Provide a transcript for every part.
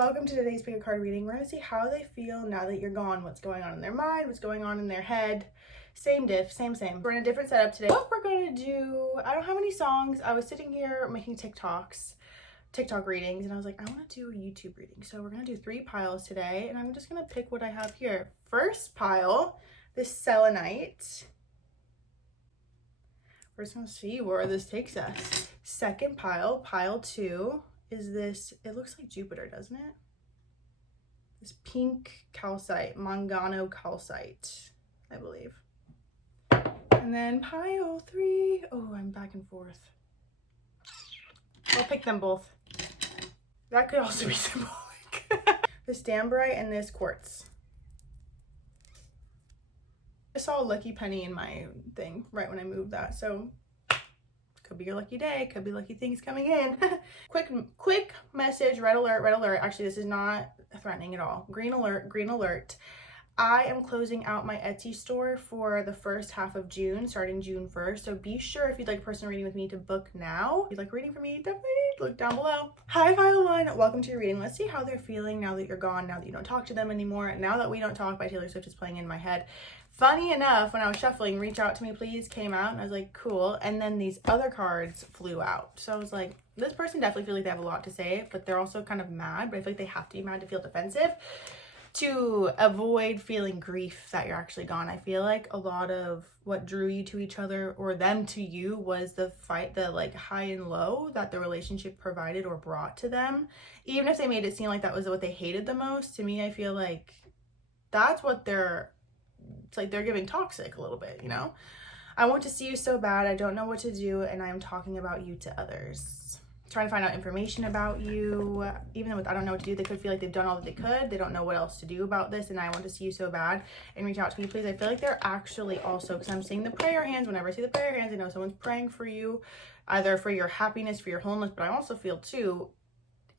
welcome to today's pick a card reading. We're going to see how they feel now that you're gone, what's going on in their mind, what's going on in their head. Same diff, same. We're in a different setup today. What we're going to do, I don't have any songs. I was sitting here making TikTok readings, and I was like, I want to do a YouTube reading. So we're going to do 3 piles today, and I'm just going to pick what I have here. First pile, this selenite. We're just going to see where this takes us. Second pile, pile 2. Is this, it looks like Jupiter, doesn't it? This pink calcite, Mangano calcite, I believe. And then pile 3, oh, I'm back and forth. I'll pick them both. That could also be symbolic. This Dambrite and this quartz. I saw a lucky penny in my thing right when I moved that, so could be your lucky day, could be lucky things coming in. quick message, red alert. Actually, this is not threatening at all. Green alert. I am closing out my Etsy store for the first half of June, starting June 1st. So be sure if you'd like a personal reading with me to book now. If you'd like a reading for me, definitely look down below. Hi, pile 1. Welcome to your reading. Let's see how they're feeling now that you're gone, now that you don't talk to them anymore. Now That We Don't Talk by Taylor Swift is playing in my head. Funny enough, when I was shuffling, Reach Out to Me Please came out, and I was like, cool. And then these other cards flew out. So I was like, this person definitely feels like they have a lot to say, but they're also kind of mad, but I feel like they have to be mad to feel defensive to avoid feeling grief that you're actually gone. I feel like a lot of what drew you to each other, or them to you, was the fight, the like high and low that the relationship provided or brought to them. Even if they made it seem like that was what they hated the most, to me, I feel like that's what it's like they're giving toxic a little bit, you know? I want to see you so bad. I don't know what to do, and I am talking about you to others. Trying to find out information about you. Even though I don't know what to do, they could feel like they've done all that they could. They don't know what else to do about this, and I want to see you so bad. And reach out to me, please. I feel like they're actually also, because I'm seeing the prayer hands. Whenever I see the prayer hands, I know someone's praying for you, either for your happiness, for your wholeness, but I also feel too,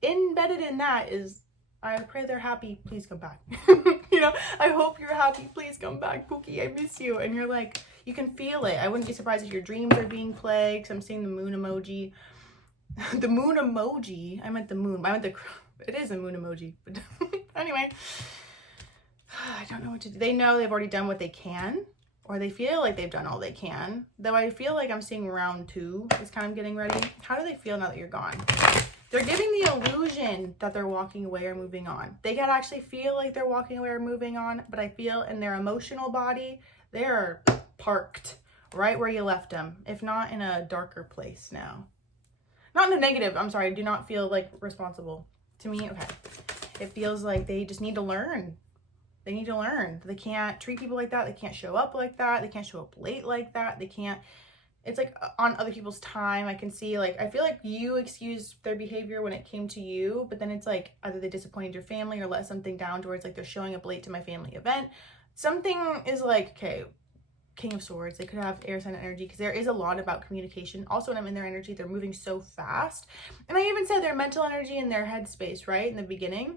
embedded in that is, I pray they're happy, please come back. You know, I hope you're happy, please come back, Pookie, I miss you. And you're like, you can feel it. I wouldn't be surprised if your dreams are being plagued. I'm seeing the moon emoji. The moon emoji, I meant the moon. It is a moon emoji. But anyway, I don't know what to do. They know they've already done what they can, or they feel like they've done all they can. Though I feel like I'm seeing round 2 is kind of getting ready. How do they feel now that you're gone? They're giving the illusion that they're walking away or moving on. They can actually feel like they're walking away or moving on, but I feel in their emotional body, they're parked right where you left them, if not in a darker place now. Not in a negative, I'm sorry, do not feel like responsible. To me, okay. It feels like they just need to learn. They need to learn. They can't treat people like that. They can't show up like that. They can't show up late like that. They can't, it's like on other people's time. I can see, like, I feel like you excused their behavior when it came to you, but then it's like either they disappointed your family or let something down towards like they're showing up late to my family event. Something is like, okay, King of Swords, they could have air sign energy, because there is a lot about communication. Also, when I'm in their energy, they're moving so fast. And I even said their mental energy and their headspace, right, in the beginning,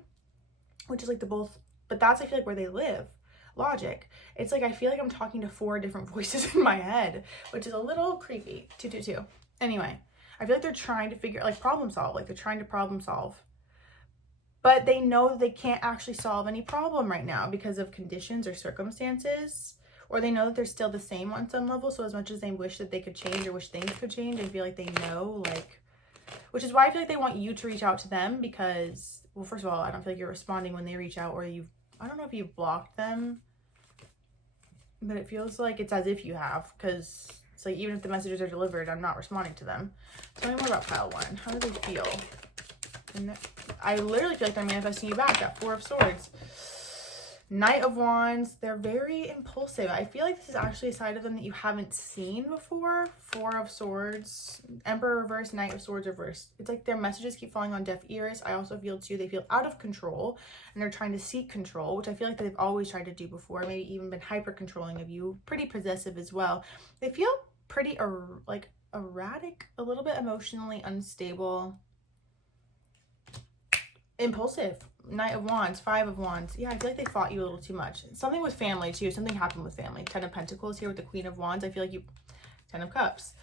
which is like the both, but that's, I feel like, where they live. Logic. It's like I feel like I'm talking to 4 different voices in my head, which is a little creepy. 222. Anyway, I feel like they're trying to figure, like, problem solve. Like, they're trying to problem solve. But they know that they can't actually solve any problem right now because of conditions or circumstances. Or they know that they're still the same on some level. So as much as they wish that they could change or wish things could change, I feel like they know, like, which is why I feel like they want you to reach out to them, because, well, first of all, I don't feel like you're responding when they reach out, or I don't know if you've blocked them, but it feels like it's as if you have, because it's like even if the messages are delivered, I'm not responding to them. Tell me more about pile 1. How do they feel? And I literally feel like they're manifesting you back. That 4 of Swords. Knight of Wands. They're very impulsive. I feel like this is actually a side of them that you haven't seen before. 4 of Swords. Emperor reverse, Knight of Swords reverse. It's like their messages keep falling on deaf ears. I also feel too, they feel out of control, and they're trying to seek control, which I feel like they've always tried to do before. Maybe even been hyper controlling of you. Pretty possessive as well. They feel pretty like erratic, a little bit emotionally unstable, impulsive. Knight of Wands, 5 of Wands. Yeah, I feel like they fought you a little too much. Something with family too. Something happened with family. 10 of Pentacles here with the Queen of Wands. I feel like 10 of Cups.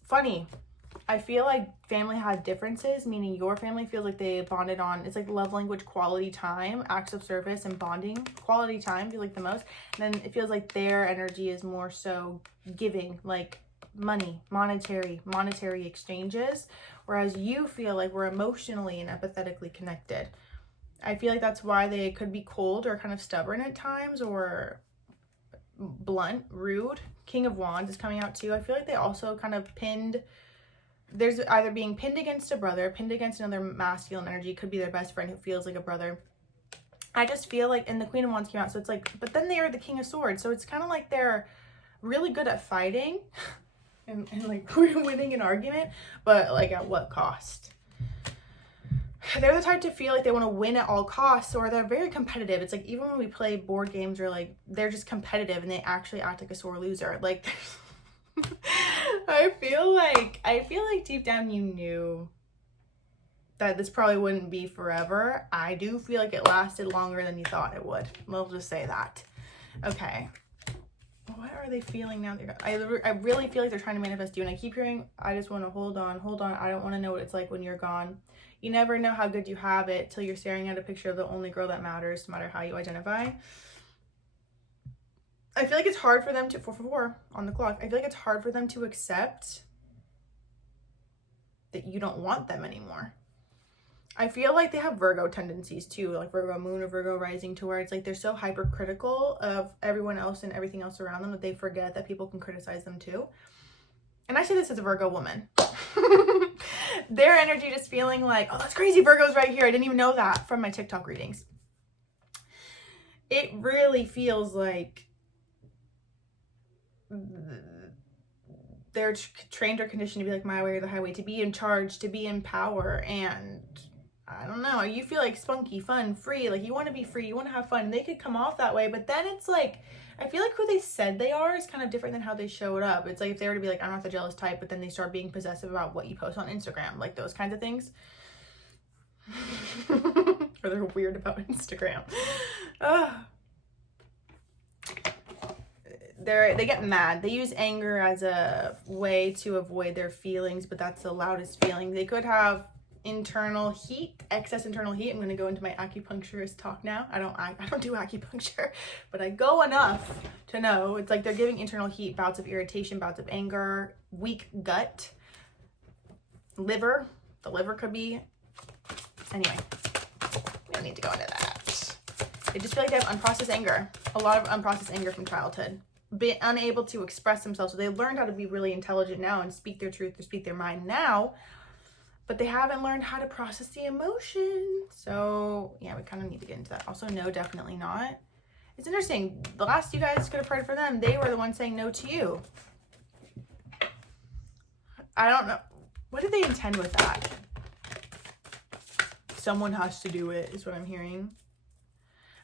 Funny. I feel like family had differences, meaning your family feels like they bonded on, it's like love language, quality time, acts of service, and bonding. Quality time feel like the most. And then it feels like their energy is more so giving, like money, monetary exchanges. Whereas you feel like we're emotionally and empathetically connected. I feel like that's why they could be cold or kind of stubborn at times, or blunt, rude. King of Wands is coming out too. I feel like they also kind of pinned, there's either being pinned against a brother, pinned against another masculine energy, could be their best friend who feels like a brother. I just feel like, and the Queen of Wands came out, so it's like, but then they are the King of Swords, so it's kind of like they're really good at fighting and like winning an argument, but like at what cost? They're the type to feel like they want to win at all costs, or they're very competitive. It's like, even when we play board games, or like they're just competitive and they actually act like a sore loser. Like I feel like deep down you knew that this probably wouldn't be forever. I do feel like it lasted longer than you thought it would. We'll just say that. Okay. What are they feeling now? I really feel like they're trying to manifest you. And I keep hearing, I just want to hold on. I don't want to know what it's like when you're gone. You never know how good you have it till you're staring at a picture of the only girl that matters, no matter how you identify. I feel like it's hard for them to, 4 on the clock, I feel like it's hard for them to accept that you don't want them anymore. I feel like they have Virgo tendencies too, like Virgo moon or Virgo rising, to where it's like they're so hypercritical of everyone else and everything else around them that they forget that people can criticize them too. And I say this as a Virgo woman. Their energy just feeling like, oh, that's crazy, Virgo's right here. I didn't even know that from my TikTok readings. It really feels like they're trained or conditioned to be like, my way or the highway, to be in charge, to be in power. And I don't know, you feel like spunky, fun, free, like you want to be free, you want to have fun, and they could come off that way, but then it's like, I feel like who they said they are is kind of different than how they showed up. It's like if they were to be like, I'm not the jealous type, but then they start being possessive about what you post on Instagram, like those kinds of things. Or they're weird about Instagram. They get mad. They use anger as a way to avoid their feelings, but that's the loudest feeling. They could have internal heat, excess internal heat. I'm going to go into my acupuncturist talk now. I don't do acupuncture, but I go enough to know it's like they're giving internal heat, bouts of irritation, bouts of anger, weak gut, liver. The liver could be, anyway, we don't need to go into that. They just feel like they have unprocessed anger, a lot of unprocessed anger from childhood, be unable to express themselves. So they learned how to be really intelligent now and speak their truth or speak their mind now, but they haven't learned how to process the emotion. So yeah, we kind of need to get into that. Also, no, definitely not. It's interesting. The last you guys could have prayed for them, they were the ones saying no to you. I don't know. What did they intend with that? Someone has to do it, is what I'm hearing.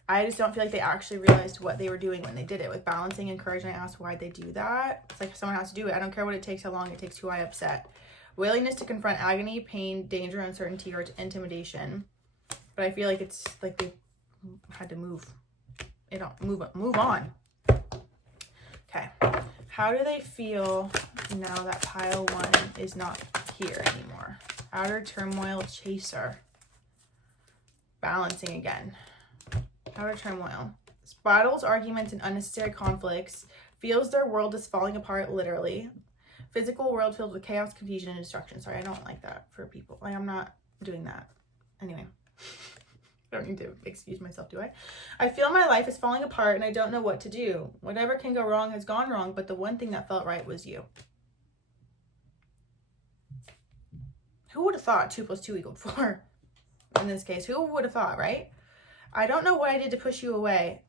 I just don't feel like they actually realized what they were doing when they did it. With balancing and courage, and I asked why they do that. It's like someone has to do it. I don't care what it takes, how long it takes, who I upset. Willingness to confront agony, pain, danger, uncertainty, or intimidation. But I feel like it's like they had to move on. Okay. How do they feel now that pile 1 is not here anymore? Outer turmoil, chaser. Balancing again. Outer turmoil. Battles, arguments, and unnecessary conflicts. Feels their world is falling apart, literally. Physical world filled with chaos, confusion, and destruction. Sorry, I don't like that for people. Like, I'm not doing that. Anyway. I don't need to excuse myself, do I? I feel my life is falling apart and I don't know what to do. Whatever can go wrong has gone wrong, but the one thing that felt right was you. Who would have thought 2 + 2 = 4? In this case, who would have thought, right? I don't know what I did to push you away.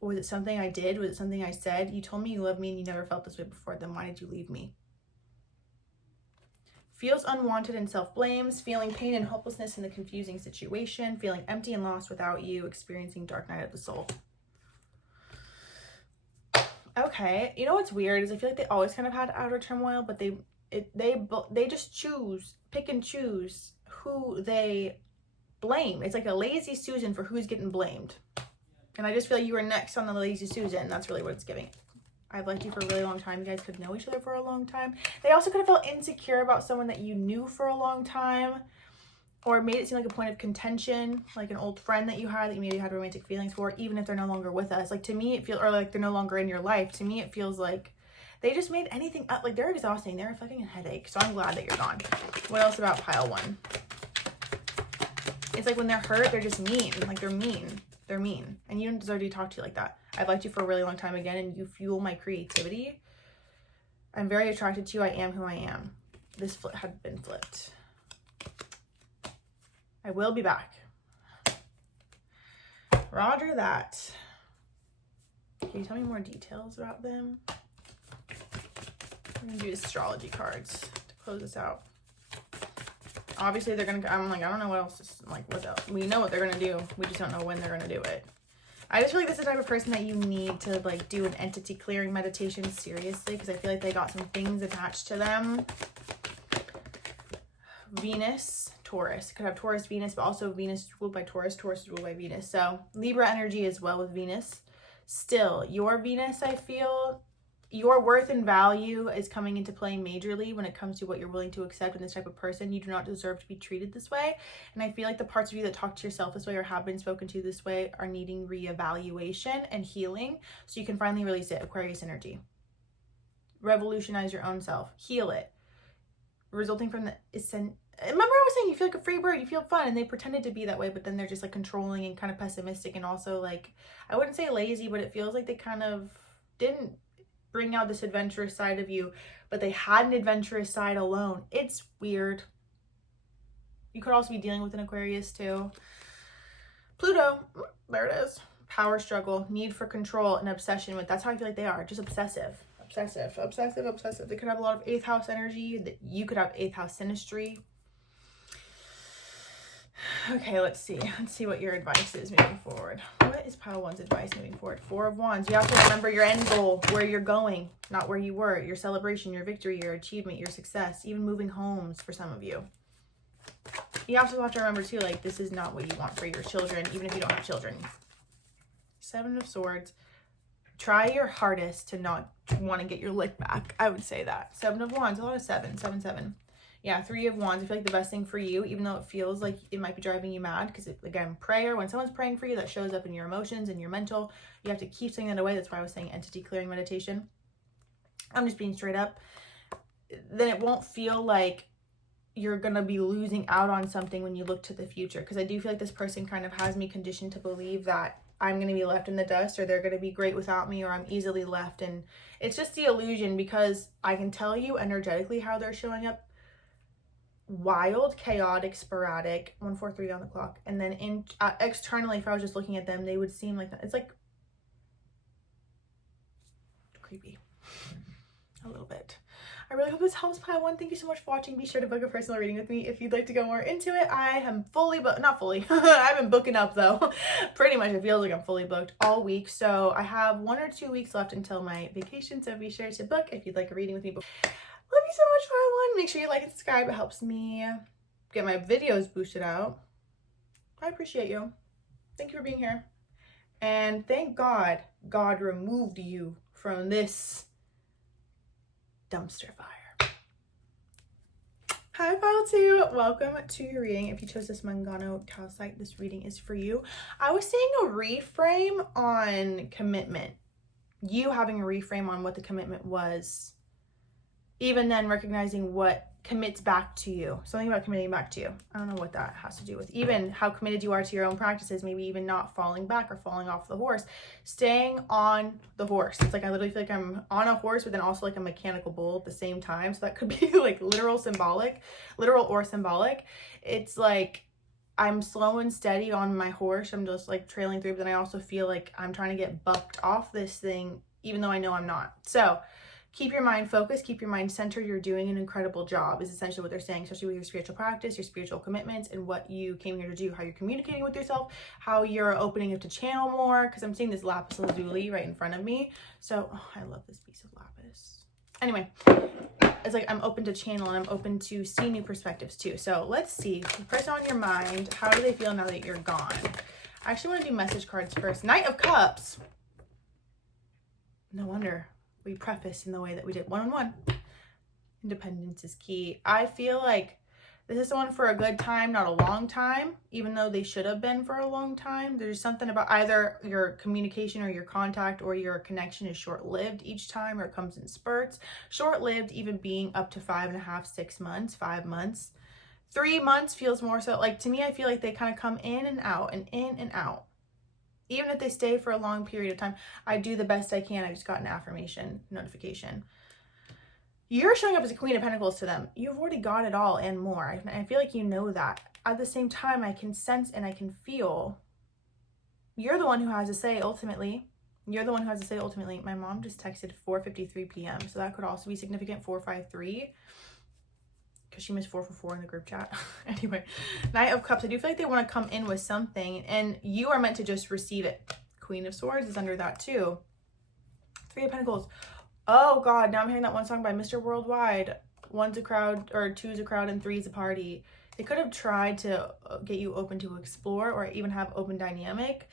Was it something I did? Was it something I said? You told me you loved me and you never felt this way before. Then why did you leave me? Feels unwanted and self-blames. Feeling pain and hopelessness in the confusing situation. Feeling empty and lost without you. Experiencing dark night of the soul. Okay. You know what's weird is I feel like they always kind of had outer turmoil, but they just pick and choose who they blame. It's like a lazy Susan for who's getting blamed. And I just feel like you were next on the lazy Susan. That's really what it's giving. I've liked you for a really long time. You guys could know each other for a long time. They also could have felt insecure about someone that you knew for a long time, or made it seem like a point of contention, like an old friend that you had that you maybe had romantic feelings for, even if they're no longer with us. Like, to me, it feels, or like they're no longer in your life. To me, it feels like they just made anything up. Like, they're exhausting. They're a fucking headache. So I'm glad that you're gone. What else about pile 1? It's like when they're hurt, they're just mean. Like, they're mean. They're mean. And you don't deserve to talk to you like that. I've liked you for a really long time again, and you fuel my creativity. I'm very attracted to you. I am who I am. This had been flipped. I will be back. Roger that. Can you tell me more details about them? I'm gonna do astrology cards to close this out. Obviously they're gonna, I'm like, I don't know what else is, like, what else? We know what they're gonna do. We just don't know when they're gonna do it. I just feel like this is the type of person that you need to like do an entity clearing meditation seriously, because I feel like they got some things attached to them. Venus, Taurus. Could have Taurus, Venus, but also Venus ruled by Taurus. Taurus is ruled by Venus. So Libra energy as well with Venus. Still, your Venus, I feel, your worth and value is coming into play majorly when it comes to what you're willing to accept in this type of person. You do not deserve to be treated this way. And I feel like the parts of you that talk to yourself this way or have been spoken to this way are needing reevaluation and healing, so you can finally release it. Aquarius energy. Revolutionize your own self. Heal it. Resulting from the remember I was saying you feel like a free bird, you feel fun, and they pretended to be that way, but then they're just like controlling and kind of pessimistic, and also like, I wouldn't say lazy, but it feels like they kind of didn't bring out this adventurous side of you, but they had an adventurous side alone. It's weird. You could also be dealing with an Aquarius too. Pluto, there it is. Power struggle, need for control, and obsession with, that's how I feel like they are, just obsessive. Obsessive. They could have a lot of 8th house energy. You could have 8th house synastry. Okay, let's see what your advice is moving forward. What is pile 1's advice moving forward? 4 of Wands. You have to remember your end goal, where you're going, not where you were. Your celebration, your victory, your achievement, your success, even moving homes for some of you. You also have to remember too, like, this is not what you want for your children, even if you don't have children. 7 of Swords. Try your hardest to not want to get your lick back. I would say that. 7 of Wands, a lot of 7. Yeah, 3 of Wands. I feel like the best thing for you, even though it feels like it might be driving you mad, because again, prayer, when someone's praying for you, that shows up in your emotions and your mental. You have to keep saying that away. That's why I was saying entity clearing meditation. I'm just being straight up. Then it won't feel like you're going to be losing out on something when you look to the future, because I do feel like this person kind of has me conditioned to believe that I'm going to be left in the dust, or they're going to be great without me, or I'm easily left. And it's just the illusion, because I can tell you energetically how they're showing up. Wild, chaotic, sporadic, 143 on the clock. And then externally, if I was just looking at them, they would seem like that. It's like creepy a little bit. I really hope this helps, pile 1. Thank you so much for watching. Be sure to book a personal reading with me if you'd like to go more into it. I am fully booked, not fully, I've been booking up though. Pretty much it feels like I'm fully booked all week. So I have 1 or 2 weeks left until my vacation. So be sure to book if you'd like a reading with me. Love you so much, pile 1. Make sure you like and subscribe. It helps me get my videos boosted out. I appreciate you. Thank you for being here. And thank God, God removed you from this dumpster fire. Hi, pile 2. Welcome to your reading. If you chose this Mangano calcite, this reading is for you. I was seeing a reframe on commitment. You having a reframe on what the commitment was. Even then, recognizing what commits back to you. Something about committing back to you. I don't know what that has to do with. Even how committed you are to your own practices. Maybe even not falling back or falling off the horse. Staying on the horse. It's like I literally feel like I'm on a horse, but then also like a mechanical bull at the same time. So that could be like literal or symbolic. It's like I'm slow and steady on my horse. I'm just like trailing through, but then I also feel like I'm trying to get bucked off this thing, even though I know I'm not. So keep your mind focused, keep your mind centered. You're doing an incredible job is essentially what they're saying, especially with your spiritual practice, your spiritual commitments, and what you came here to do, how you're communicating with yourself, how you're opening up to channel more, because I'm seeing this lapis lazuli right in front of me. So, oh, I love this piece of lapis. Anyway, it's like I'm open to channel, and I'm open to see new perspectives too. So let's see, the person on your mind, how do they feel now that you're gone? I actually want to do message cards first. Knight of Cups. No wonder. we preface in the way that we did. One-on-one. Independence is key. I feel like this is one for a good time, not a long time, even though they should have been for a long time. There's something about either your communication or your contact or your connection is short-lived each time, or it comes in spurts. Short-lived even being up to 5.5, 6 months, 5 months. 3 months feels more so, like, to me, I feel like they kind of come in and out and in and out. Even if they stay for a long period of time, I do the best I can. I just got an affirmation notification. You're showing up as a Queen of Pentacles to them. You've already got it all and more. I feel like you know that. At the same time, I can sense and I can feel you're the one who has to say ultimately. You're the one who has to say ultimately. My mom just texted 4:53 p.m. So that could also be significant, 453. Because she missed 444 in the group chat. Anyway, Knight of Cups. I do feel like they want to come in with something. And you are meant to just receive it. Queen of Swords is under that too. 3 of Pentacles. Oh God, now I'm hearing that one song by Mr. Worldwide. 1's a crowd, or 2's a crowd, and 3's a party. They could have tried to get you open to explore, or even have open dynamic,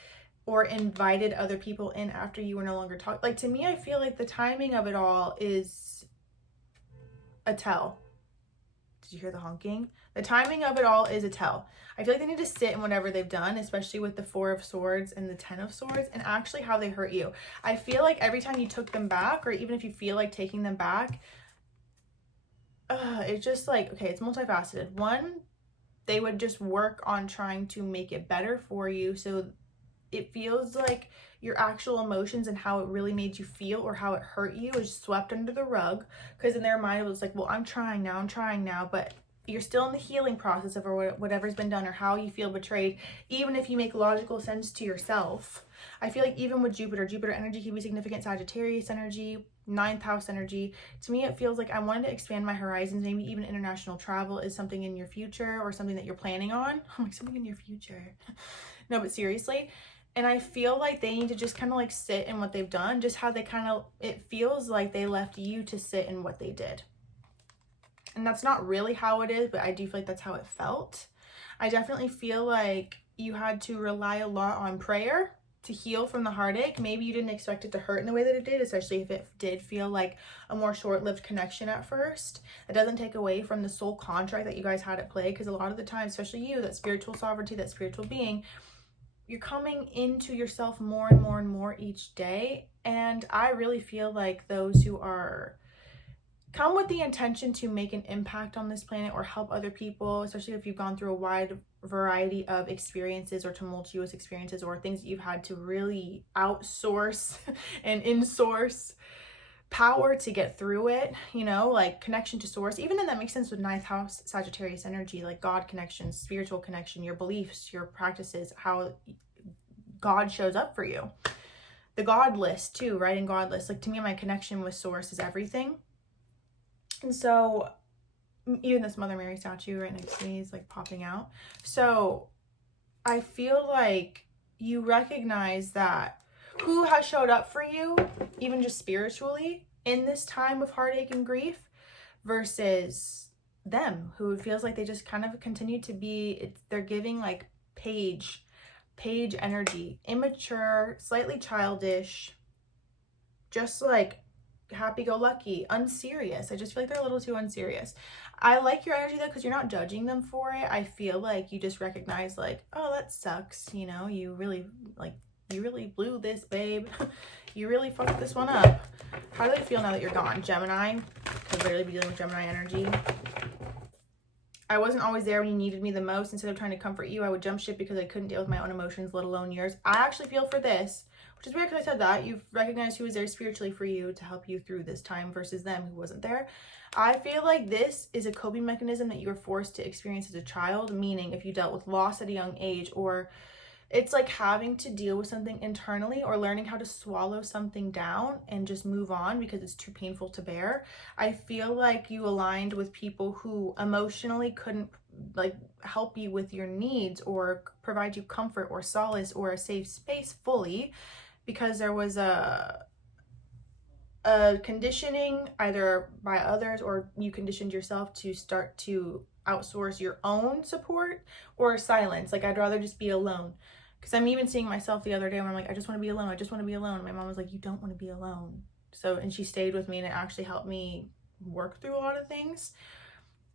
or invited other people in after you were no longer talking. Like, to me, I feel like the timing of it all is a tell. Did you hear the honking? The timing of it all is a tell. I feel like they need to sit in whatever they've done, especially with the 4 of Swords and the 10 of Swords, and actually how they hurt you. I feel like every time you took them back, or even if you feel like taking them back, it's just like, okay, it's multifaceted. One, they would just work on trying to make it better for you, so it feels like your actual emotions and how it really made you feel, or how it hurt you, is swept under the rug, because in their mind it was like, well, I'm trying now, but you're still in the healing process of whatever's been done, or how you feel betrayed, even if you make logical sense to yourself. I feel like even with Jupiter energy can be significant, Sagittarius energy, 9th house energy. To me, it feels like I wanted to expand my horizons. Maybe even international travel is something in your future, or something that you're planning on. I'm like, something in your future. No, but seriously. And I feel like they need to just kind of like sit in what they've done, just how they kind of, it feels like they left you to sit in what they did. And that's not really how it is, but I do feel like that's how it felt. I definitely feel like you had to rely a lot on prayer to heal from the heartache. Maybe you didn't expect it to hurt in the way that it did, especially if it did feel like a more short-lived connection at first. It doesn't take away from the soul contract that you guys had at play, because a lot of the time, especially you, that spiritual sovereignty, that spiritual being, you're coming into yourself more and more and more each day. And I really feel like those who are come with the intention to make an impact on this planet or help other people, especially if you've gone through a wide variety of experiences or tumultuous experiences, or things that you've had to really outsource and insource power to get through it, you know, like connection to source. Even then, that makes sense with 9th house Sagittarius energy, like God connection, spiritual connection, your beliefs, your practices, how God shows up for you. The God list too, writing God list. Like, to me, my connection with source is everything. And so even this Mother Mary statue right next to me is like popping out. So I feel like you recognize that who has showed up for you, even just spiritually, in this time of heartache and grief, versus them, who it feels like they just kind of continue to be, they're giving like page energy, immature, slightly childish, just like happy-go-lucky, unserious. I just feel like they're a little too unserious. I like your energy though, because you're not judging them for it. I feel like you just recognize like, oh, that sucks, you know, you really blew this, babe. You really fucked this one up. How do they feel now that you're gone? Gemini, because literally be dealing with Gemini energy. I wasn't always there when you needed me the most. Instead of trying to comfort you, I would jump ship because I couldn't deal with my own emotions, let alone yours. I actually feel for this, which is weird because I said that. You've recognized who was there spiritually for you to help you through this time versus them who wasn't there. I feel like this is a coping mechanism that you were forced to experience as a child, meaning if you dealt with loss at a young age, or it's like having to deal with something internally, or learning how to swallow something down and just move on because it's too painful to bear. I feel like you aligned with people who emotionally couldn't like help you with your needs or provide you comfort or solace or a safe space fully, because there was a conditioning either by others, or you conditioned yourself to start to outsource your own support or silence. Like, I'd rather just be alone. Because I'm even seeing myself the other day when I'm like, I just want to be alone. I just want to be alone. My mom was like, you don't want to be alone. So, and she stayed with me, and it actually helped me work through a lot of things.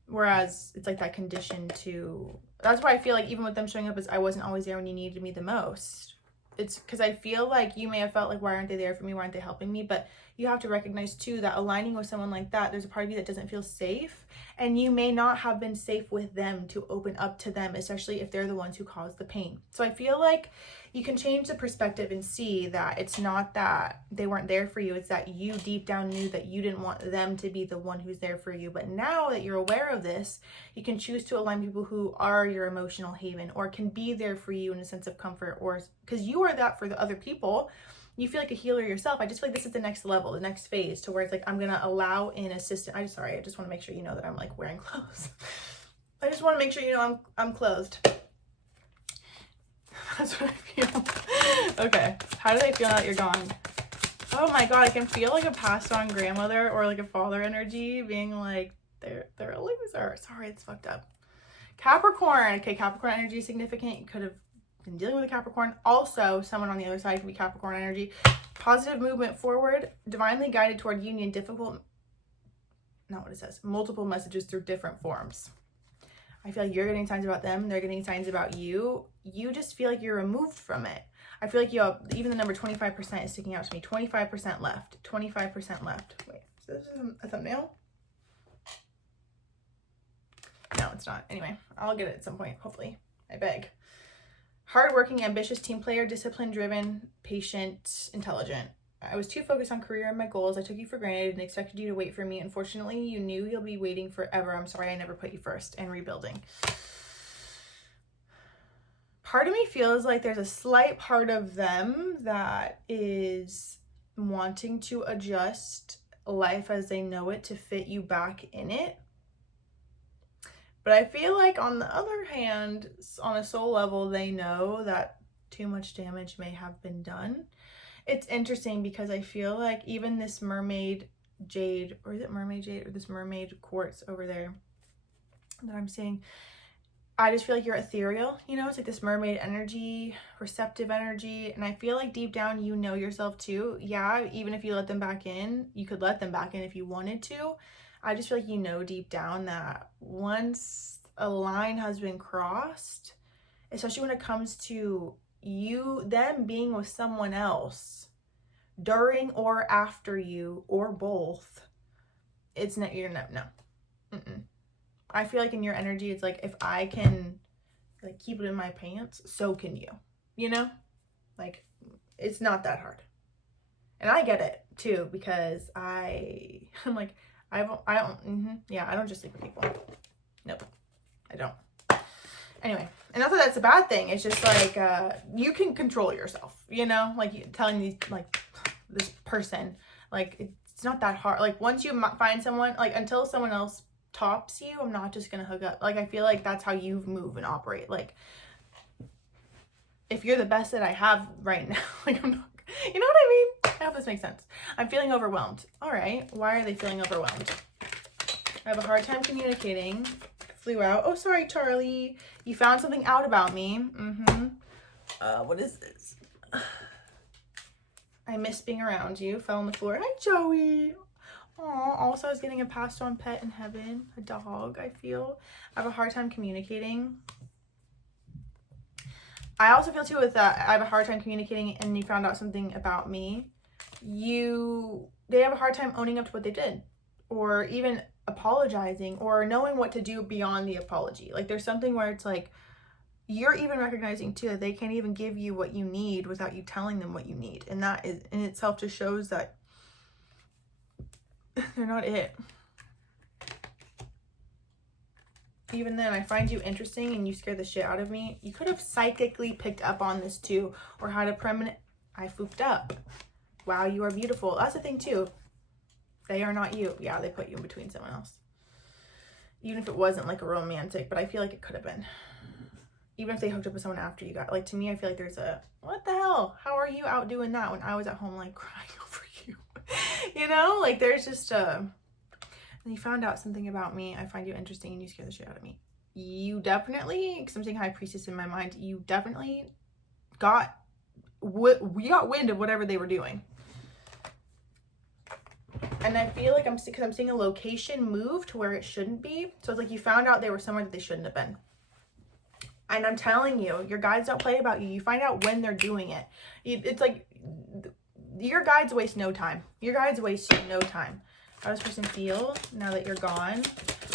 Whereas it's like that condition to, that's why I feel like even with them showing up as I wasn't always there when you needed me the most. It's because I feel like you may have felt like, why aren't they there for me? Why aren't they helping me? But you have to recognize too that aligning with someone like that, there's a part of you that doesn't feel safe, and you may not have been safe with them to open up to them, especially if they're the ones who caused the pain. So I feel like you can change the perspective and see that it's not that they weren't there for you. It's that you deep down knew that you didn't want them to be the one who's there for you. But now that you're aware of this, you can choose to align people who are your emotional haven or can be there for you in a sense of comfort, or because you are that for the other people. You feel like a healer yourself. I just feel like this is the next level, the next phase, to where it's like, I'm going to allow an assistant. I just want to make sure you know that I'm like wearing clothes. I just want to make sure you know I'm clothed. That's what I feel. Okay. How do they feel now that you're gone? Oh my God. I can feel like a passed on grandmother or like a father energy being like, they're a loser. Sorry, it's fucked up. Capricorn. Okay. Capricorn energy is significant. You could have been dealing with a Capricorn. Also, someone on the other side could be Capricorn energy. Positive movement forward, divinely guided toward union, not what it says, multiple messages through different forms. I feel like you're getting signs about them, they're getting signs about you. You just feel like you're removed from it. I feel like you have, even the number 25% is sticking out to me. 25% left. 25% left. Wait, is this a thumbnail? No, it's not. Anyway, I'll get it at some point, hopefully. I beg. Hardworking, ambitious, team player, discipline-driven, patient, intelligent. I was too focused on career and my goals. I took you for granted and expected you to wait for me. Unfortunately, you knew you'll be waiting forever. I'm sorry I never put you first. And rebuilding. Part of me feels like there's a slight part of them that is wanting to adjust life as they know it to fit you back in it. But I feel like on the other hand, on a soul level, they know that too much damage may have been done. It's interesting because I feel like even this mermaid jade, or is it mermaid jade, or this mermaid quartz over there that I'm seeing, I just feel like you're ethereal, you know? It's like this mermaid energy, receptive energy, and I feel like deep down you know yourself too. Yeah, even if you let them back in, you could let them back in if you wanted to. I just feel like you know deep down that once a line has been crossed, especially when it comes to them being with someone else during or after you, or both, it's not, you're no. I feel like in your energy, it's like, if I can like keep it in my pants, so can you, you know? Like, it's not that hard. And I get it too, because I'm like, I don't just sleep with people. Nope, I don't. Anyway, and not that that's a bad thing. It's just like, you can control yourself, you know? Like telling these, like this person, like it's not that hard. Like once you find someone, like until someone else tops you, I'm not just gonna hook up. Like I feel like that's how you move and operate. Like if you're the best that I have right now, like I'm not, you know what I mean? I hope this makes sense. I'm feeling overwhelmed. All right, why are they feeling overwhelmed? I have a hard time communicating. Flew out. Oh, sorry, Charlie. You found something out about me. What is this? I miss being around you. Fell on the floor. Hi, Joey. Aw, also I was getting a passed on pet in heaven. A dog, I feel. I have a hard time communicating. I also feel too with that, I have a hard time communicating and you found out something about me. They have a hard time owning up to what they did, or even apologizing, or knowing what to do beyond the apology. Like there's something where it's like, you're even recognizing too that they can't even give you what you need without you telling them what you need. And that is in itself just shows that they're not it. Even then, I find you interesting and you scare the shit out of me. You could have psychically picked up on this too, or had a permanent, I fooped up. Wow, you are beautiful. That's the thing too. They are not you. Yeah, they put you in between someone else. Even if it wasn't like a romantic, but I feel like it could have been. Even if they hooked up with someone after you got, like to me, I feel like there's a, what the hell? How are you out doing that when I was at home like crying over you? You know, like there's just and you found out something about me. I find you interesting and you scare the shit out of me. You definitely, because I'm saying high priestess in my mind, you definitely we got wind of whatever they were doing. And I feel like because I'm seeing a location move to where it shouldn't be. So it's like you found out they were somewhere that they shouldn't have been. And I'm telling you, your guides don't play about you. You find out when they're doing it. It's like your guides waste no time. Your guides waste no time. How does this person feel now that you're gone?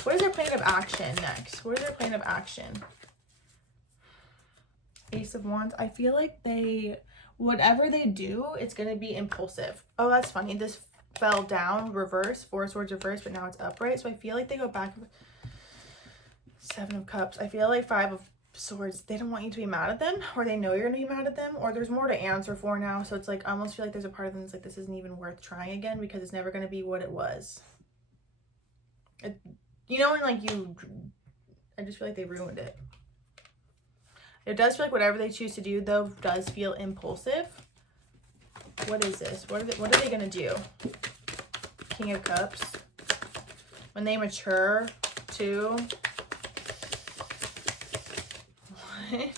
What is their plan of action next? What is their plan of action? Ace of Wands. I feel like whatever they do, it's going to be impulsive. Oh, that's funny. This fell down, reverse, 4 of Swords reverse, but now it's upright. So I feel like they go back. 7 of Cups. I feel like 5 of Swords, they don't want you to be mad at them, or they know you're going to be mad at them, or there's more to answer for now. So it's like, I almost feel like there's a part of them that's like, this isn't even worth trying again because it's never going to be what it was. You know, when like I just feel like they ruined it. It does feel like whatever they choose to do, though, does feel impulsive. What is this? What are they going to do? King of Cups. When they mature, too. What?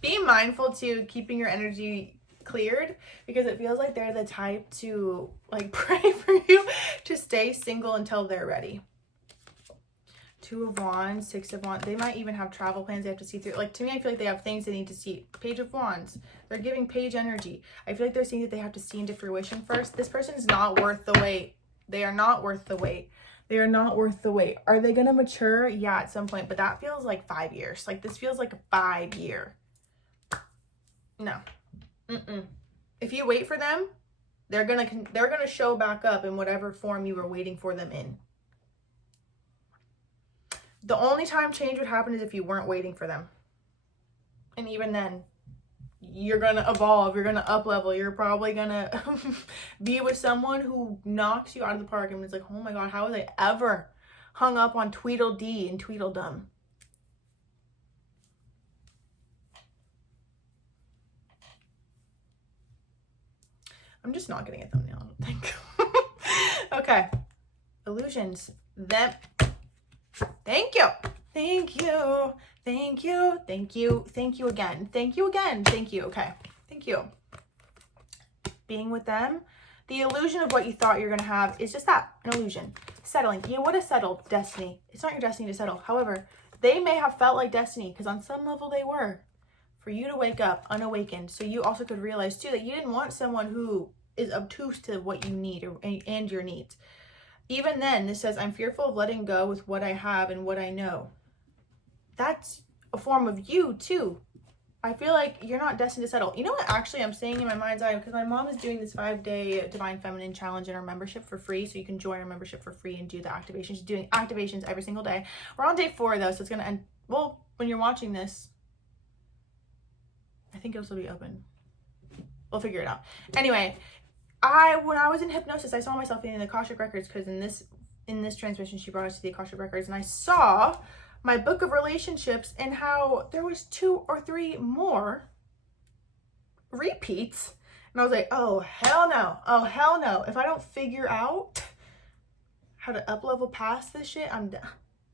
Be mindful, too, keeping your energy cleared, because it feels like they're the type to, like, pray for you to stay single until they're ready. 2 of Wands, 6 of Wands. They might even have travel plans they have to see through. Like, to me, I feel like they have things they need to see. Page of Wands. They're giving Page energy. I feel like they're seeing that they have to see into fruition first. This person is not worth the wait. They are not worth the wait. They are not worth the wait. Are they going to mature? Yeah, at some point. But that feels like 5 years. Like, this feels like a 5-year. No. If you wait for them, they're gonna show back up in whatever form you were waiting for them in. The only time change would happen is if you weren't waiting for them. And even then, you're going to evolve. You're going to up level. You're probably going to be with someone who knocks you out of the park and is like, oh my God, how was I ever hung up on Tweedledee and Tweedledum? I'm just not getting a thumbnail, I don't think. Okay. Illusions. Them. Thank you. Thank you. Thank you. Thank you. Thank you again. Thank you again. Thank you. Okay. Thank you. Being with them. The illusion of what you thought you're going to have is just that, an illusion. Settling. You would have settled destiny. It's not your destiny to settle. However, they may have felt like destiny because on some level they were. For you to wake up unawakened. So you also could realize too that you didn't want someone who is obtuse to what you need and your needs. Even then, this says, I'm fearful of letting go with what I have and what I know. That's a form of you, too. I feel like you're not destined to settle. You know what actually I'm saying in my mind's eye? Because my mom is doing this 5-day Divine Feminine Challenge in our membership for free. So you can join our membership for free and do the activations. She's doing activations every single day. We're on day 4, though, so it's going to end. Well, when you're watching this, I think it'll still be open. We'll figure it out. Anyway, when I was in hypnosis, I saw myself in the Akashic Records because in this transmission, she brought us to the Akashic Records, and I saw my book of relationships and how there was 2 or 3 more repeats. And I was like, oh, hell no. Oh, hell no. If I don't figure out how to up-level past this shit, I'm done.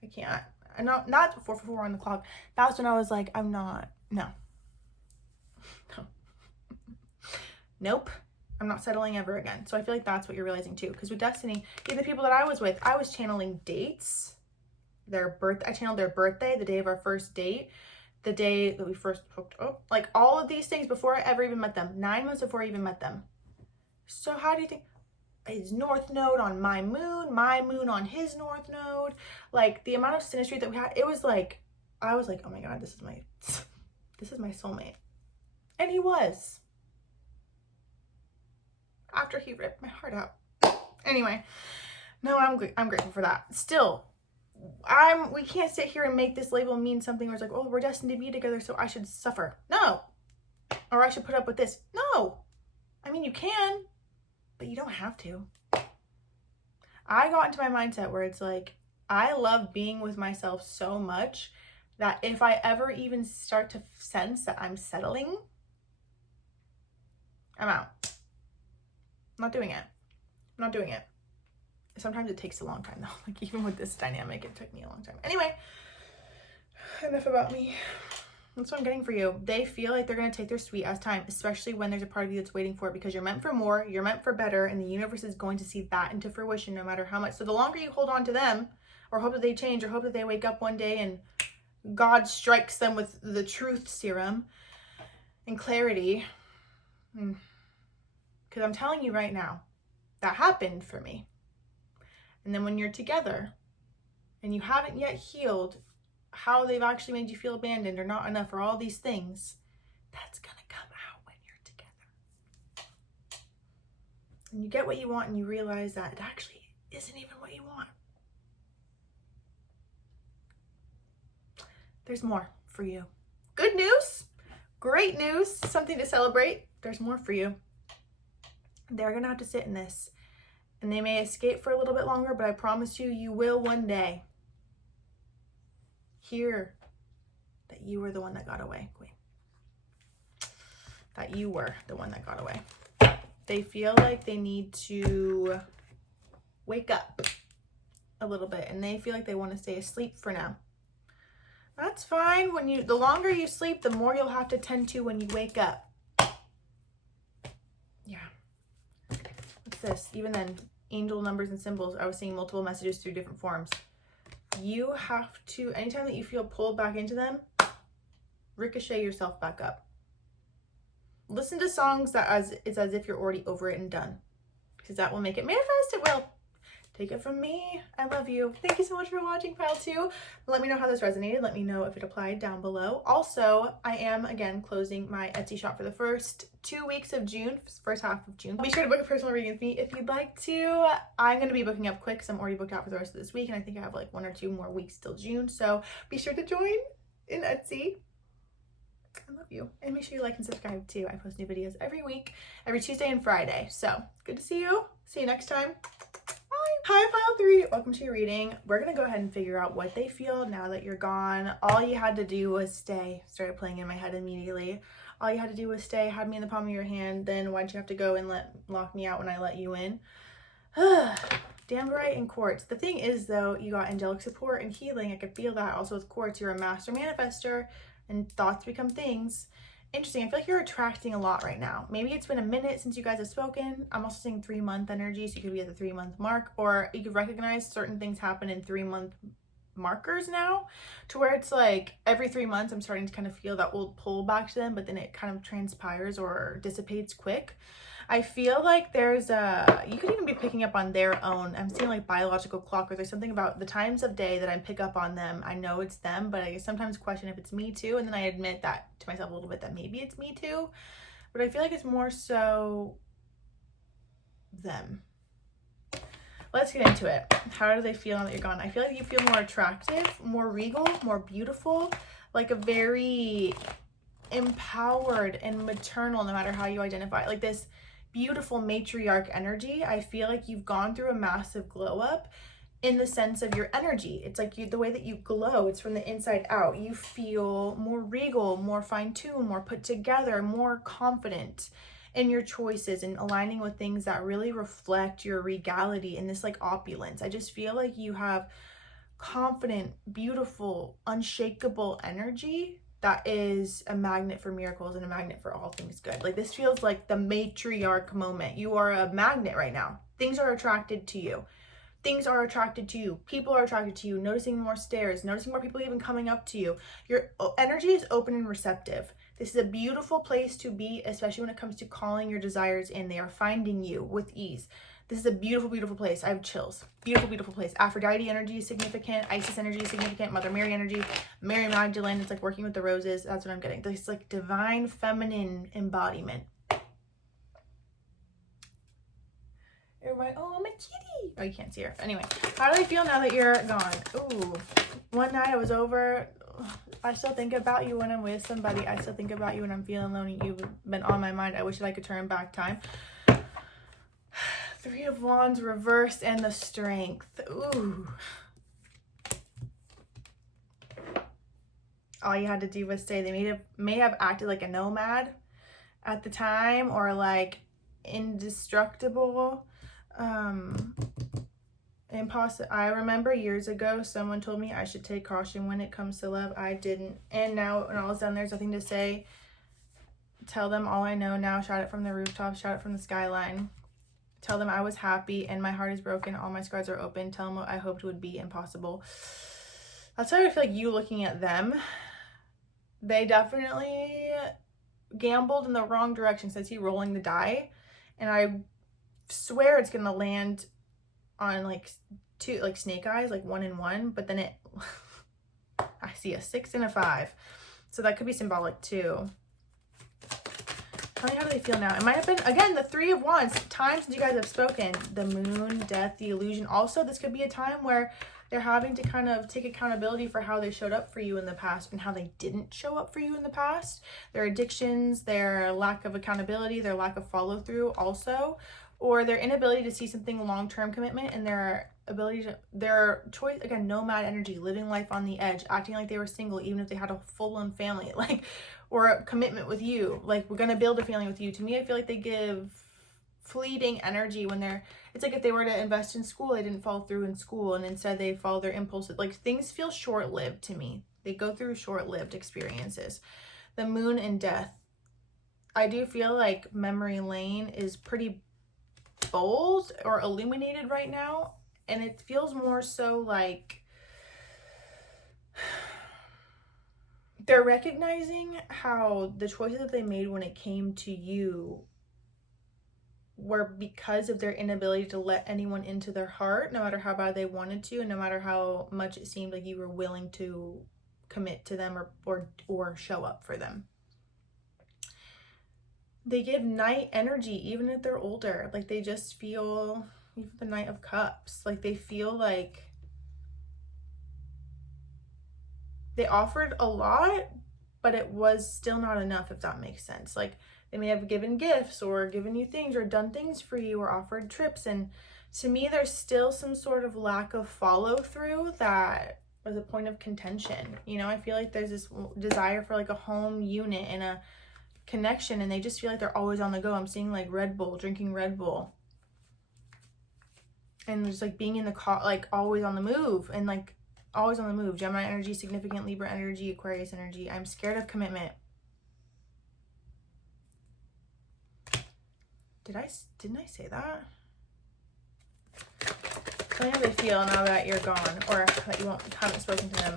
I can't. And not before 4 on the clock. That's when I was like, I'm not. No. Nope. I'm not settling ever again. So I feel like that's what you're realizing too. Because with Destiny, the people that I was with, I was channeling dates. I channeled their birthday, the day of our first date, the day that we first hooked up. Like all of these things before I ever even met them. 9 months before I even met them. So how do you think? His north node on my moon on his north node. Like the amount of synastry that we had, it was like, I was like, oh my God, this is my soulmate. And he was. After he ripped my heart out. Anyway, no, I'm grateful for that. Still, we can't sit here and make this label mean something where it's like, oh, we're destined to be together, so I should suffer. No. Or I should put up with this. No. I mean, you can, but you don't have to. I got into my mindset where it's like, I love being with myself so much that if I ever even start to sense that I'm settling, I'm out. I'm not doing it. I'm not doing it. Sometimes it takes a long time though. Like even with this dynamic, it took me a long time. Anyway, enough about me. That's what I'm getting for you. They feel like they're going to take their sweet ass time, especially when there's a part of you that's waiting for it, because you're meant for more, you're meant for better, and the universe is going to see that into fruition no matter how much. So the longer you hold on to them, or hope that they change, or hope that they wake up one day and God strikes them with the truth serum and clarity, because I'm telling you right now, that happened for me. And then when you're together and you haven't yet healed how they've actually made you feel abandoned or not enough or all these things, that's gonna come out when you're together. And you get what you want and you realize that it actually isn't even what you want. There's more for you. Good news, great news, something to celebrate. There's more for you. They're gonna have to sit in this, and they may escape for a little bit longer, but I promise you, you will one day hear that you were the one that got away, Queen. That you were the one that got away. They feel like they need to wake up a little bit, and they feel like they want to stay asleep for now. That's fine. The longer you sleep, the more you'll have to tend to when you wake up. Yeah. What's this? Even then, angel numbers and symbols. I was seeing multiple messages through different forms. You have to, anytime that you feel pulled back into them, ricochet yourself back up. Listen to songs that it's as if you're already over it and done, because that will make it manifest. It will. Take it from me. I love you. Thank you so much for watching pile 2. Let me know how this resonated. Let me know if it applied down below. Also, I am again closing my Etsy shop for the first 2 weeks of June, first half of June. Be sure to book a personal reading with me if you'd like to. I'm going to be booking up quick because I'm already booked out for the rest of this week, and I think I have like 1 or 2 more weeks till June. So be sure to join in Etsy. I love you. And make sure you like and subscribe too. I post new videos every week, every Tuesday and Friday. So good to see you. See you next time. Hi, pile 3. Welcome to your reading. We're going to go ahead and figure out what they feel now that you're gone. All you had to do was stay. Started playing in my head immediately. All you had to do was stay, had me in the palm of your hand. Then why'd you have to go and lock me out when I let you in? Damn right in quartz. The thing is though, you got angelic support and healing. I could feel that. Also with quartz, you're a master manifester and thoughts become things. Interesting. I feel like you're attracting a lot right now. Maybe it's been a minute since you guys have spoken. I'm also seeing 3-month energy, so you could be at the 3-month mark, or you could recognize certain things happen in 3-month markers now, to where it's like every 3 months I'm starting to kind of feel that will pull back to them, but then it kind of transpires or dissipates quick. I feel like there's you could even be picking up on their own. I'm seeing like biological clock, or there's something about the times of day that I pick up on them. I know it's them, but I sometimes question if it's me too. And then I admit that to myself a little bit, that maybe it's me too. But I feel like it's more so them. Let's get into it. How do they feel now that you're gone? I feel like you feel more attractive, more regal, more beautiful, like a very empowered and maternal, no matter how you identify. Like this beautiful matriarch energy. I feel like you've gone through a massive glow up in the sense of your energy. It's like the way that you glow, it's from the inside out. You feel more regal, more fine-tuned, more put together, more confident in your choices and aligning with things that really reflect your regality in this like opulence. I just feel like you have confident, beautiful, unshakable energy that is a magnet for miracles and a magnet for all things good. Like this feels like the matriarch moment. You are a magnet right now. Things are attracted to you. Things are attracted to you. People are attracted to you. Noticing more stares, noticing more people even coming up to you. Your energy is open and receptive. This is a beautiful place to be, especially when it comes to calling your desires in. They are finding you with ease. This is a beautiful, beautiful place. I have chills. Beautiful, beautiful place. Aphrodite energy is significant. Isis energy is significant. Mother Mary energy. Mary Magdalene. It's like working with the roses. That's what I'm getting. This like divine feminine embodiment. Oh, my kitty. Oh, you can't see her. Anyway, how do I feel now that you're gone? Ooh, one night I was over. I still think about you when I'm with somebody. I still think about you when I'm feeling lonely. You've been on my mind. I wish that I could turn back time. 3 of Wands reversed and the Strength. Ooh. All you had to do was stay. They may have acted like a nomad at the time, or like indestructible. I remember years ago, someone told me I should take caution when it comes to love. I didn't. And now when all is done, there's nothing to say. Tell them all I know now. Shout it from the rooftop. Shout it from the skyline. Tell them I was happy and my heart is broken. All my scars are open. Tell them what I hoped would be impossible. That's how I feel like you looking at them. They definitely gambled in the wrong direction. So I see rolling the die. And I swear it's going to land on like two, like snake eyes, like 1 and 1. But then I see a 6 and a 5. So that could be symbolic too. Tell me, how do they feel now? It might have been, again, the 3 of Wands. Time since you guys have spoken. The moon, death, the illusion. Also, this could be a time where they're having to kind of take accountability for how they showed up for you in the past and how they didn't show up for you in the past. Their addictions, their lack of accountability, their lack of follow through also, or their inability to see something long-term commitment, and their ability to, their choice, again, nomad energy, living life on the edge, acting like they were single even if they had a full-on family, like, or a commitment with you, like, we're gonna build a family with you. To me, I feel like they give fleeting energy when they're, it's like if they were to invest in school, they didn't follow through in school, and instead they follow their impulses. Like, things feel short-lived to me. They go through short-lived experiences. The moon and death. I do feel like memory lane is pretty bold or illuminated right now, and it feels more so like they're recognizing how the choices that they made when it came to you were because of their inability to let anyone into their heart, no matter how bad they wanted to, and no matter how much it seemed like you were willing to commit to them or show up for them. They give Knight energy even if they're older. Like, they just feel, even the Knight of Cups, like they feel like they offered a lot, but it was still not enough, if that makes sense. Like, they may have given gifts or given you things or done things for you or offered trips. And to me, there's still some sort of lack of follow through that was a point of contention. You know, I feel like there's this desire for like a home unit and a connection, and they just feel like they're always on the go. I'm seeing like Red Bull, drinking Red Bull. And just like being in the car, like always on the move, and like always on the move. Gemini energy, significant Libra energy, Aquarius energy. I'm scared of commitment. Didn't I say that? Tell me how they feel now that you're gone, or that you haven't spoken to them.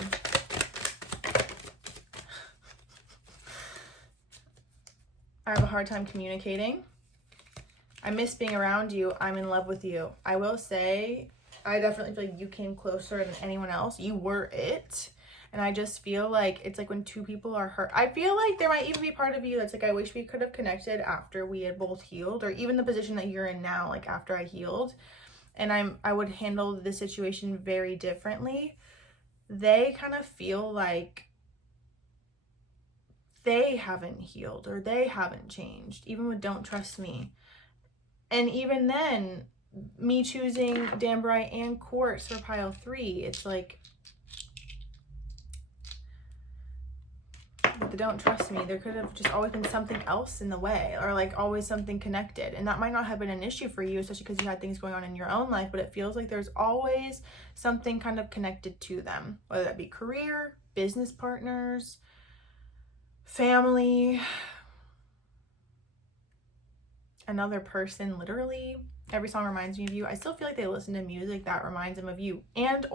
I have a hard time communicating. I miss being around you. I'm in love with you. I will say, I definitely feel like you came closer than anyone else. You were it. And I just feel like it's like when two people are hurt. I feel like there might even be part of you that's like, I wish we could have connected after we had both healed, or even the position that you're in now, like after I healed. And I would handle the situation very differently. They kind of feel like they haven't healed or they haven't changed, even with Don't Trust Me. And even then, me choosing Danbright and Quartz for pile 3, it's like, with the Don't Trust Me, there could have just always been something else in the way, or like always something connected. And that might not have been an issue for you, especially because you had things going on in your own life, but it feels like there's always something kind of connected to them, whether that be career, business partners, family, another person. Literally every song reminds me of you. I still feel like they listen to music that reminds them of you, and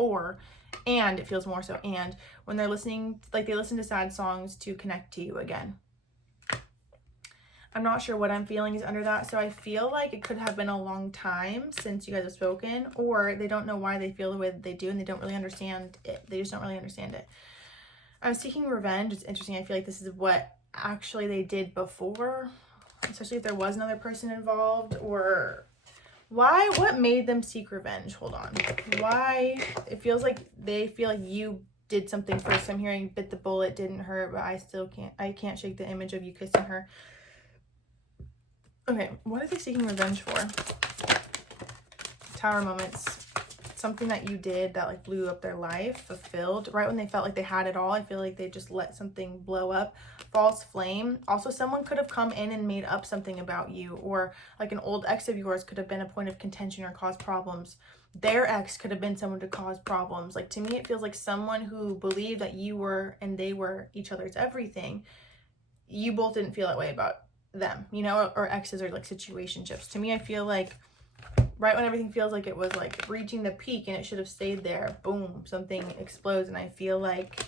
it feels more so, and when they're listening, like they listen to sad songs to connect to you again. I'm not sure what I'm feeling is under that, so I feel like it could have been a long time since you guys have spoken, or they don't know why they feel the way that they do, and they don't really understand it. They just don't really understand it. I'm seeking revenge. It's interesting. I feel like this is what actually they did before, especially if there was another person involved, or why, what made them seek revenge? Hold on. Why? It feels like they feel like you did something first. I'm hearing bit the bullet, didn't hurt, but I can't shake the image of you kissing her. Okay, what are they seeking revenge for? Tower moments. something that you did that like blew up their life, fulfilled, right when they felt like they had it all. I feel like they just let something blow up. False flame. Also, someone could have come in and made up something about you, or like an old ex of yours could have been a point of contention or cause problems. Their ex could have been someone to cause problems. Like, to me, it feels like someone who believed that you were and they were each other's everything. You both didn't feel that way about them, you know, or exes, or like situationships. To me, I feel like right when everything feels like it was like reaching the peak and it should have stayed there, boom, something explodes. And I feel like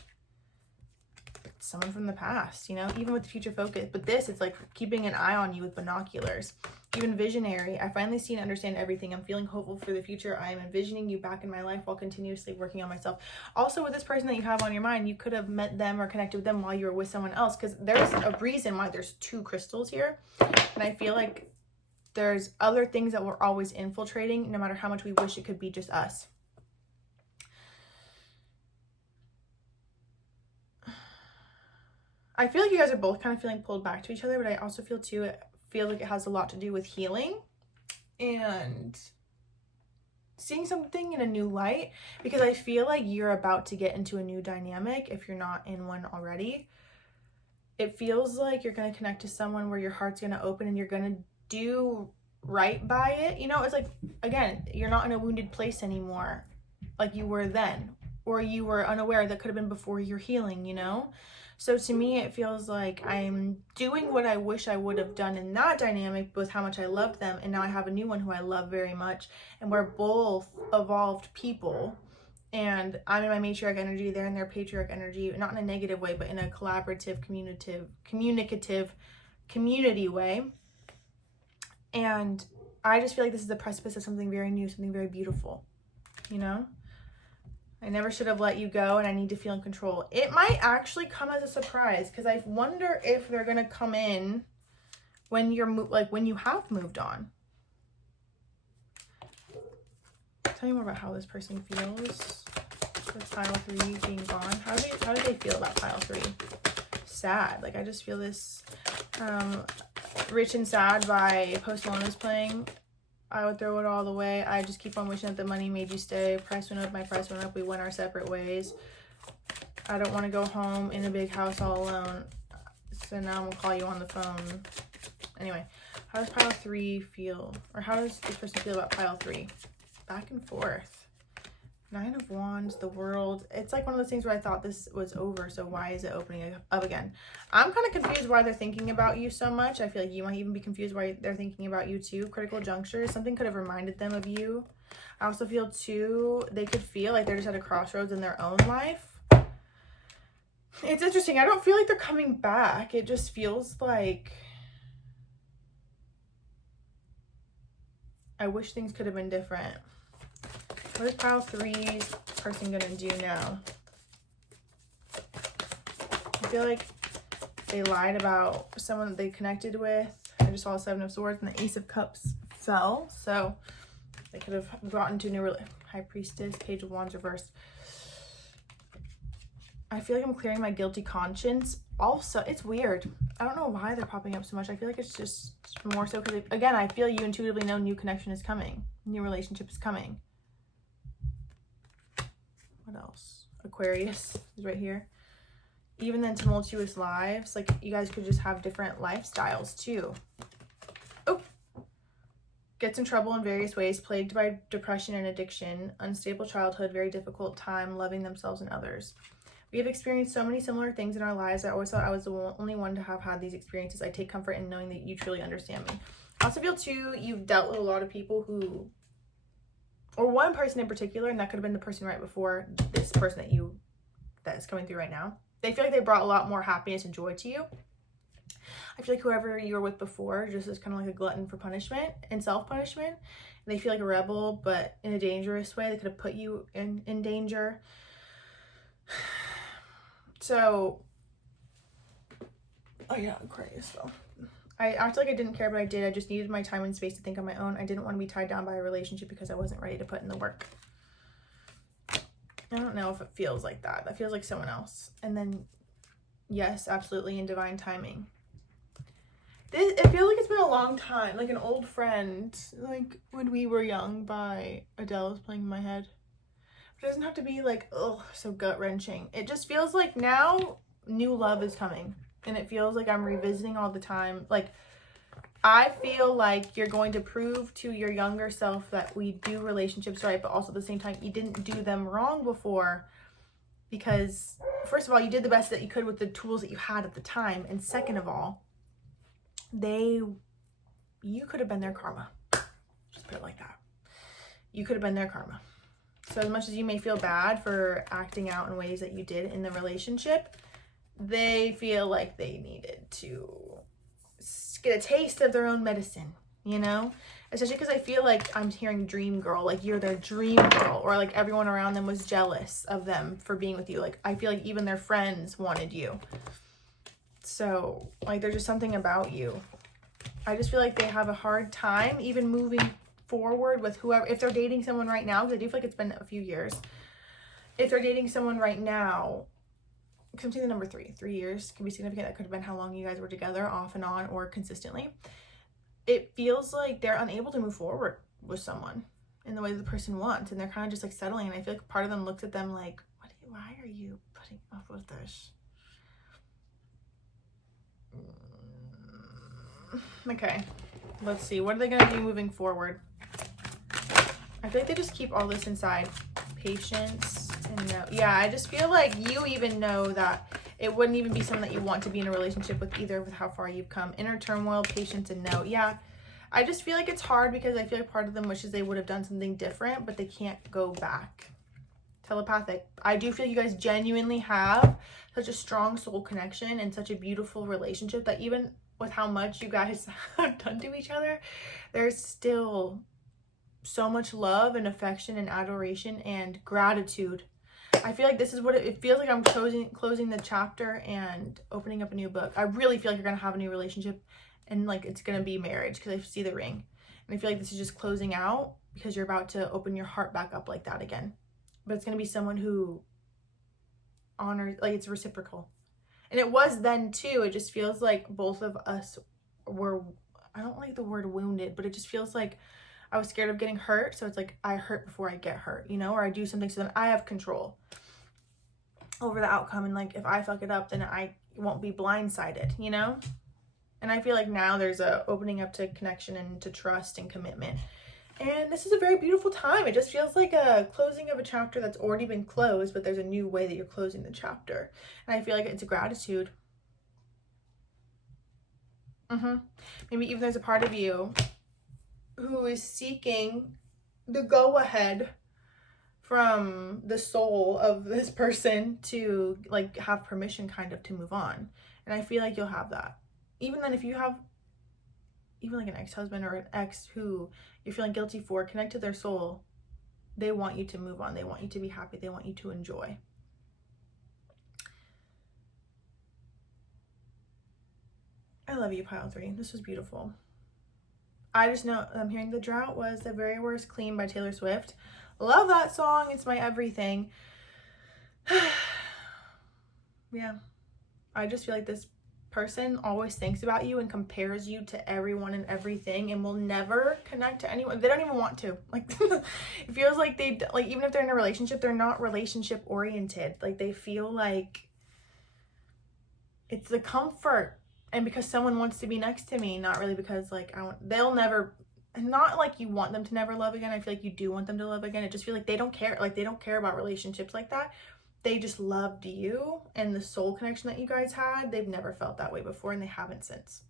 it's someone from the past, you know, even with the future focus. But this, it's like keeping an eye on you with binoculars. Even visionary. I finally see and understand everything. I'm feeling hopeful for the future. I am envisioning you back in my life while continuously working on myself. Also, with this person that you have on your mind, you could have met them or connected with them while you were with someone else, because there's a reason why there's 2 crystals here. And I feel like there's other things that we're always infiltrating, no matter how much we wish it could be just us. I feel like you guys are both kind of feeling pulled back to each other, but I also feel too, it feels like it has a lot to do with healing and seeing something in a new light, because I feel like you're about to get into a new dynamic if you're not in one already. It feels like you're going to connect to someone where your heart's going to open and you're going to do right by it. You know, it's like, again, you're not in a wounded place anymore like you were then, or you were unaware. That could have been before your healing, you know? So to me, it feels like I'm doing what I wish I would have done in that dynamic with how much I loved them. And now I have a new one who I love very much. And we're both evolved people. And I'm in my matriarch energy, they're in their patriarch energy, not in a negative way, but in a collaborative, communicative, community way. And I just feel like this is the precipice of something very new, something very beautiful, you know? I never should have let you go, and I need to feel in control. It might actually come as a surprise, because I wonder if they're going to come in when you're, when you have moved on. Tell me more about how this person feels with pile 3 being gone. How do they feel about pile 3? Sad. Like, I just feel this Rich and Sad by Post Malone is playing. I would throw it all away. I just keep on wishing that the money made you stay. Price went up, my price went up. We went our separate ways. I don't want to go home in a big house all alone. So now I'm going to call you on the phone. Anyway, how does pile 3 feel? Or how does this person feel about pile 3? Back and forth. 9 of Wands, the World. It's like one of those things where I thought this was over, so why is it opening up again? I'm kind of confused why they're thinking about you so much. I feel like you might even be confused why they're thinking about you too. Critical junctures. Something could have reminded them of you. I also feel too, they could feel like they're just at a crossroads in their own life. It's interesting. I don't feel like they're coming back. It just feels like I wish things could have been different. What is pile 3's person gonna do now? I feel like they lied about someone that they connected with. I just saw 7 of Swords and the Ace of Cups fell. So they could have gotten to a new High Priestess, Page of Wands reversed. I feel like I'm clearing my guilty conscience. Also, it's weird. I don't know why they're popping up so much. I feel like it's just more so because, again, I feel you intuitively know new connection is coming. New relationship is coming. What else? Aquarius is right here. Even then, tumultuous lives. Like, you guys could just have different lifestyles too. Oh! Gets in trouble in various ways. Plagued by depression and addiction. Unstable childhood. Very difficult time loving themselves and others. We have experienced so many similar things in our lives. I always thought I was the only one to have had these experiences. I take comfort in knowing that you truly understand me. I also feel too, you've dealt with a lot of people who, or one person in particular, and that could have been the person right before this person that is coming through right now. They feel like they brought a lot more happiness and joy to you. I feel like whoever you were with before just is kind of like a glutton for punishment and self-punishment. And they feel like a rebel, but in a dangerous way. They could have put you in danger. So, oh yeah, Aquarius though. I acted like I didn't care, but I did. I just needed my time and space to think on my own. I didn't want to be tied down by a relationship because I wasn't ready to put in the work. I don't know if it feels like that. That feels like someone else. And then, yes, absolutely, in divine timing. It feels like it's been a long time. Like an old friend, like When We Were Young by Adele is playing in my head. It doesn't have to be like, oh, so gut-wrenching. It just feels like now new love is coming. And it feels like I'm revisiting all the time. Like, I feel like you're going to prove to your younger self that we do relationships right, but also at the same time, you didn't do them wrong before. Because, first of all, you did the best that you could with the tools that you had at the time. And second of all, you could have been their karma. Just put it like that. You could have been their karma. So as much as you may feel bad for acting out in ways that you did in the relationship, they feel like they needed to get a taste of their own medicine, you know? Especially because I feel like I'm hearing dream girl, like you're their dream girl, or like everyone around them was jealous of them for being with you. Like, I feel like even their friends wanted you. So, like, there's just something about you. I just feel like they have a hard time even moving forward with whoever, if they're dating someone right now, because I do feel like it's been a few years. If they're dating someone right now, because I'm seeing the number 3 years can be significant. That could have been how long you guys were together, off and on, or consistently. It feels like they're unable to move forward with someone in the way that the person wants, and they're kind of just like settling. And I feel like part of them looks at them like, why are you putting up with this? Okay, let's see. What are they going to do moving forward? I feel like they just keep all this inside. Patience and no. Yeah, I just feel like you even know that it wouldn't even be someone that you want to be in a relationship with either, with how far you've come. Inner turmoil, patience, and no. Yeah, I just feel like it's hard because I feel like part of them wishes they would have done something different, but they can't go back. Telepathic. I do feel you guys genuinely have such a strong soul connection and such a beautiful relationship that even with how much you guys have done to each other, there's still so much love and affection and adoration and gratitude. I feel like this is what it feels like. I'm closing the chapter and opening up a new book. I really feel like you're going to have a new relationship and like it's going to be marriage, because I see the ring. And I feel like this is just closing out because you're about to open your heart back up like that again. But it's going to be someone who honors, like it's reciprocal. And it was then too. It just feels like both of us were, I don't like the word wounded, but it just feels like I was scared of getting hurt. So it's like I hurt before I get hurt, you know, or I do something so that I have control over the outcome. And like, if I fuck it up, then I won't be blindsided, you know? And I feel like now there's a opening up to connection and to trust and commitment. And this is a very beautiful time. It just feels like a closing of a chapter that's already been closed, but there's a new way that you're closing the chapter. And I feel like it's a gratitude. Maybe even there's a part of you who is seeking the go-ahead from the soul of this person to like have permission kind of to move on. And I feel like you'll have that. Even then, if you have even like an ex-husband or an ex who you're feeling guilty for, connect to their soul. They want you to move on. They want you to be happy. They want you to enjoy. I love you, pile 3. This was beautiful. I just know I'm hearing The Drought was The Very Worst Clean by Taylor Swift. Love that song. It's my everything. Yeah. I just feel like this person always thinks about you and compares you to everyone and everything and will never connect to anyone. They don't even want to. Like, it feels like they, like, even if they're in a relationship, they're not relationship oriented. Like, they feel like it's the comfort and because someone wants to be next to me, not really because like they'll never, not like you want them to never love again. I feel like you do want them to love again. It just feels like they don't care. Like, they don't care about relationships like that. They just loved you and the soul connection that you guys had. They've never felt that way before and they haven't since.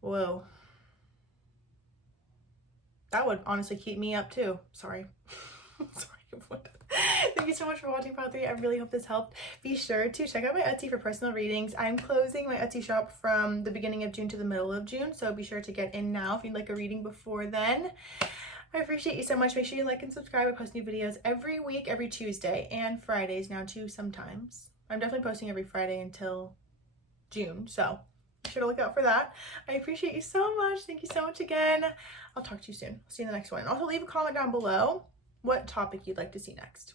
Whoa. That would honestly keep me up too. Sorry. Sorry. Thank you so much for watching Pile 3. I really hope this helped. Be sure to check out my Etsy for personal readings. I'm closing my Etsy shop from the beginning of June to the middle of June. So be sure to get in now if you'd like a reading before then. I appreciate you so much. Make sure you like and subscribe. I post new videos every week, every Tuesday and Fridays now too sometimes. I'm definitely posting every Friday until June, so be sure to look out for that. I appreciate you so much. Thank you so much again. I'll talk to you soon. See you in the next one. Also, leave a comment down below what topic you'd like to see next.